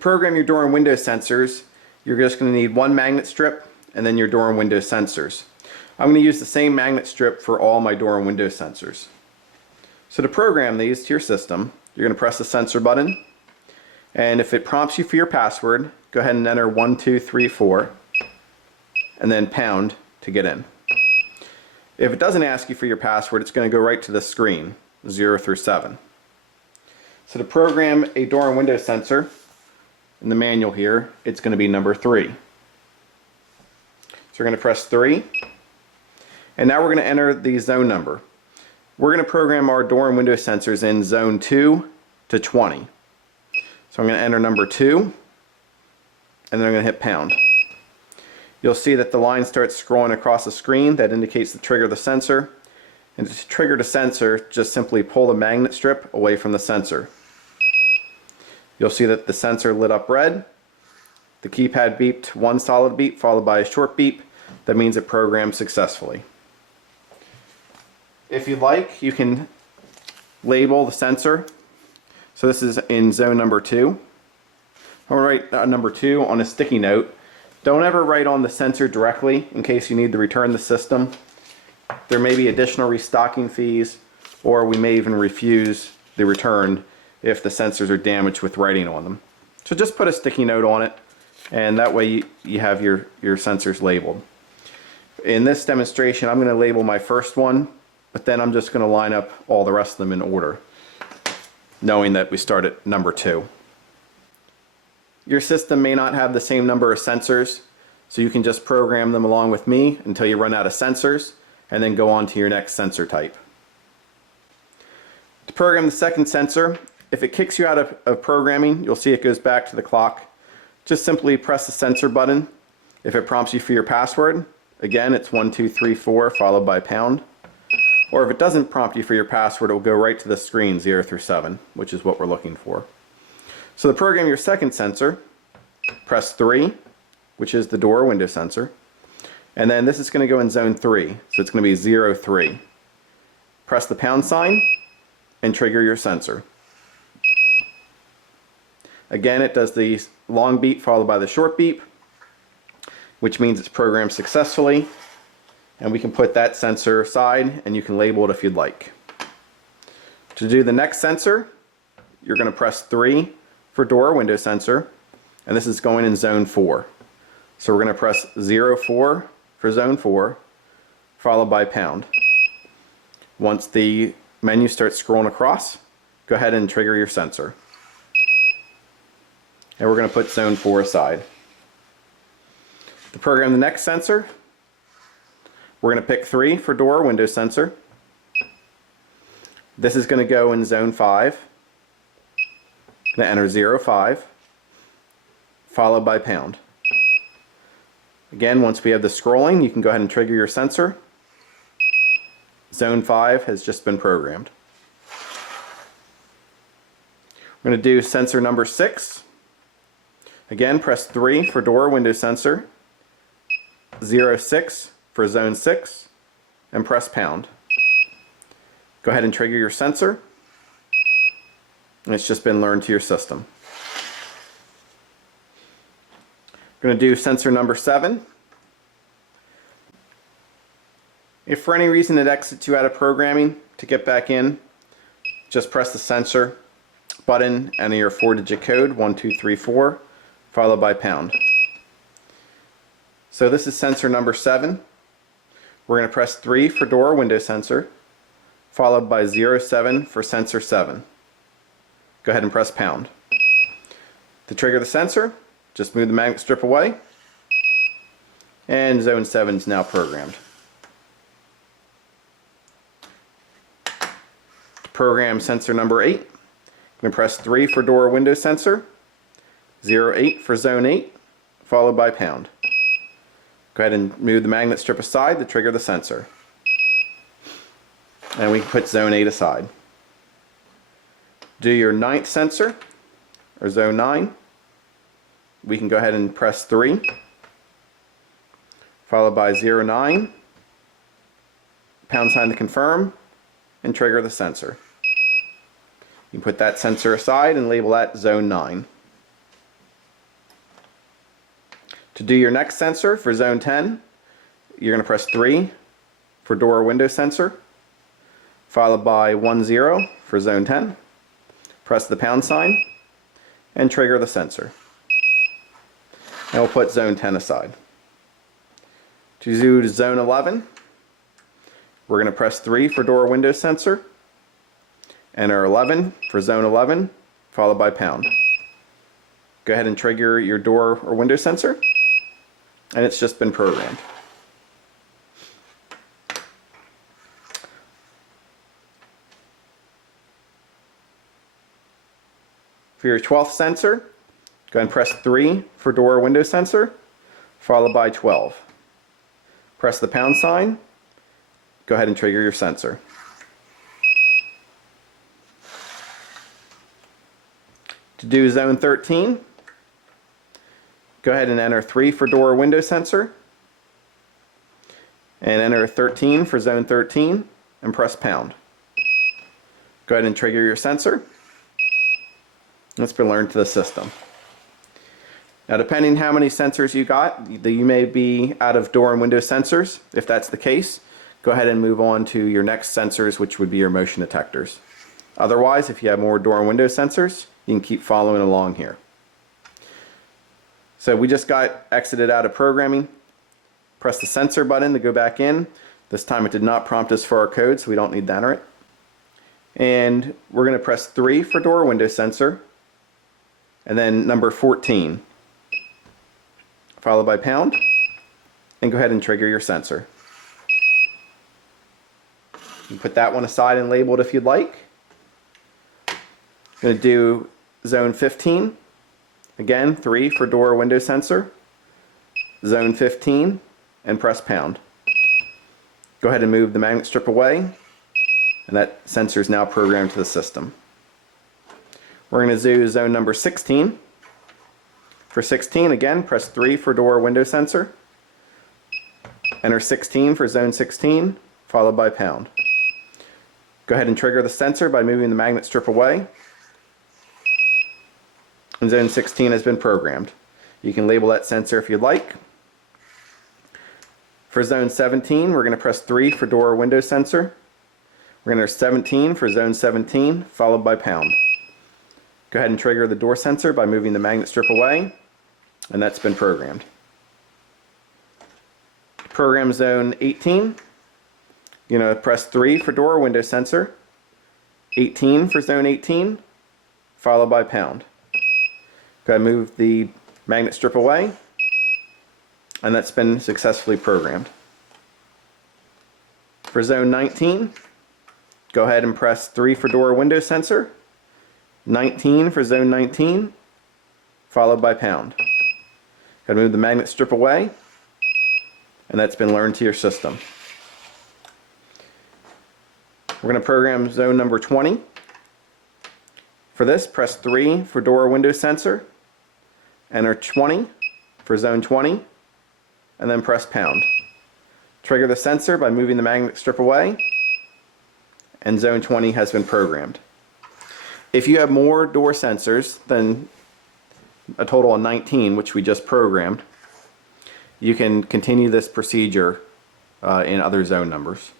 program your door and window sensors, you're just going to need one magnet strip and then your door and window sensors. I'm going to use the same magnet strip for all my door and window sensors. So to program these to your system, you're going to press the sensor button, and if it prompts you for your password, go ahead and enter 1234 and then pound to get in. If it doesn't ask you for your password, it's going to go right to the screen, 0 through 7. So to program a door and window sensor, in the manual here, it's going to be number 3. So we're going to press 3, and now we're going to enter the zone number. We're going to program our door and window sensors in zone 2 to 20. So I'm going to enter number 2, and then I'm going to hit pound. You'll see that the line starts scrolling across the screen. That indicates to trigger the sensor. And to trigger the sensor, just simply pull the magnet strip away from the sensor. You'll see that the sensor lit up red. The keypad beeped one solid beep followed by a short beep. That means it programmed successfully. If you'd like, you can label the sensor. So this is in zone number 2. I'm going to write number 2 on a sticky note. Don't ever write on the sensor directly in case you need to return the system. There may be additional restocking fees, or we may even refuse the return if the sensors are damaged with writing on them. So just put a sticky note on it, and that way you have your sensors labeled. In this demonstration, I'm going to label my first one, but then I'm just going to line up all the rest of them in order, knowing that we start at number 2. Your system may not have the same number of sensors, so you can just program them along with me until you run out of sensors, and then go on to your next sensor type. To program the second sensor, if it kicks you out of programming, you'll see it goes back to the clock. Just simply press the sensor button. If it prompts you for your password, again it's 1234 followed by pound. Or if it doesn't prompt you for your password, it will go right to the screen 0 through 7, which is what we're looking for. So to program your second sensor, press 3, which is the door window sensor, and then this is going to go in zone 3, so it's going to be 0, 3. Press the pound sign and trigger your sensor. Again, it does the long beep followed by the short beep, which means it's programmed successfully, and we can put that sensor aside and you can label it if you'd like. To do the next sensor, you're going to press 3 for door window sensor, and this is going in zone 4. So we're going to press 0, 4 for zone 4 followed by pound. Once the menu starts scrolling across, go ahead and trigger your sensor. And we're going to put zone 4 aside. To program the next sensor, we're going to pick 3 for door window sensor. This is going to go in zone 5. I'm going to enter 0, 5 followed by pound. Again, once we have the scrolling, you can go ahead and trigger your sensor. Zone 5 has just been programmed. We're going to do sensor number 6. Again, press 3 for door window sensor, 0, 6 for zone 6, and press pound. Go ahead and trigger your sensor, and it's just been learned to your system. We're going to do sensor number 7. If for any reason it exits you out of programming, to get back in, just press the sensor button, enter your 4-digit code, 1234, followed by pound. So this is sensor number 7. We're going to press 3 for door window sensor, followed by 0, 7 for sensor 7. Go ahead and press pound. To trigger the sensor, just move the magnet strip away, and zone 7 is now programmed. To program sensor number 8, I'm going to press 3 for door window sensor, 0, 8 for zone 8, followed by pound. Go ahead and move the magnet strip aside to trigger the sensor. And we can put zone 8 aside. Do your 9th sensor, or zone 9. We can go ahead and press 3, followed by 0, 9, pound sign to confirm, and trigger the sensor. You can put that sensor aside and label that zone 9. To do your next sensor for zone 10, you're going to press 3 for door or window sensor, followed by 10 for zone 10. Press the pound sign and trigger the sensor. And we'll put zone 10 aside. To do zone 11, we're going to press 3 for door or window sensor, enter 11 for zone 11, followed by pound. Go ahead and trigger your door or window sensor, and it's just been programmed. For your 12th sensor, go ahead and press 3 for door or window sensor, followed by 12. Press the pound sign, go ahead and trigger your sensor. To do zone 13, go ahead and enter 3 for door or window sensor, and enter 13 for zone 13, and press pound. Go ahead and trigger your sensor. It's been learned to the system. Now, depending how many sensors you got, you may be out of door and window sensors. If that's the case, go ahead and move on to your next sensors, which would be your motion detectors. Otherwise, if you have more door and window sensors, you can keep following along here. So we just got exited out of programming. Press the sensor button to go back in. This time it did not prompt us for our code, so we don't need to enter it. And we're going to press 3 for door or window sensor, and then number 14, followed by pound, and go ahead and trigger your sensor. You can put that one aside and label it if you'd like. I'm going to do zone 15. Again, 3 for door or window sensor, zone 15, and press pound. Go ahead and move the magnet strip away, and that sensor is now programmed to the system. We're going to do zone number 16. For 16, again, press 3 for door or window sensor, enter 16 for zone 16, followed by pound. Go ahead and trigger the sensor by moving the magnet strip away, and zone 16 has been programmed. You can label that sensor if you'd like. For zone 17, we're going to press 3 for door or window sensor. We're going to enter 17 for zone 17, followed by pound. Go ahead and trigger the door sensor by moving the magnet strip away, and that's been programmed. Program zone 18, you're going to press 3 for door or window sensor, 18 for zone 18, followed by pound. Go ahead and move the magnet strip away, and that's been successfully programmed. For zone 19, go ahead and press 3 for door or window sensor, 19 for zone 19, followed by pound. Go ahead and move the magnet strip away, and that's been learned to your system. We're going to program zone number 20. For this, press 3 for door or window sensor, enter 20 for zone 20, and then press pound. Trigger the sensor by moving the magnet strip away, and zone 20 has been programmed. If you have more door sensors than a total of 19, which we just programmed, you can continue this procedure in other zone numbers.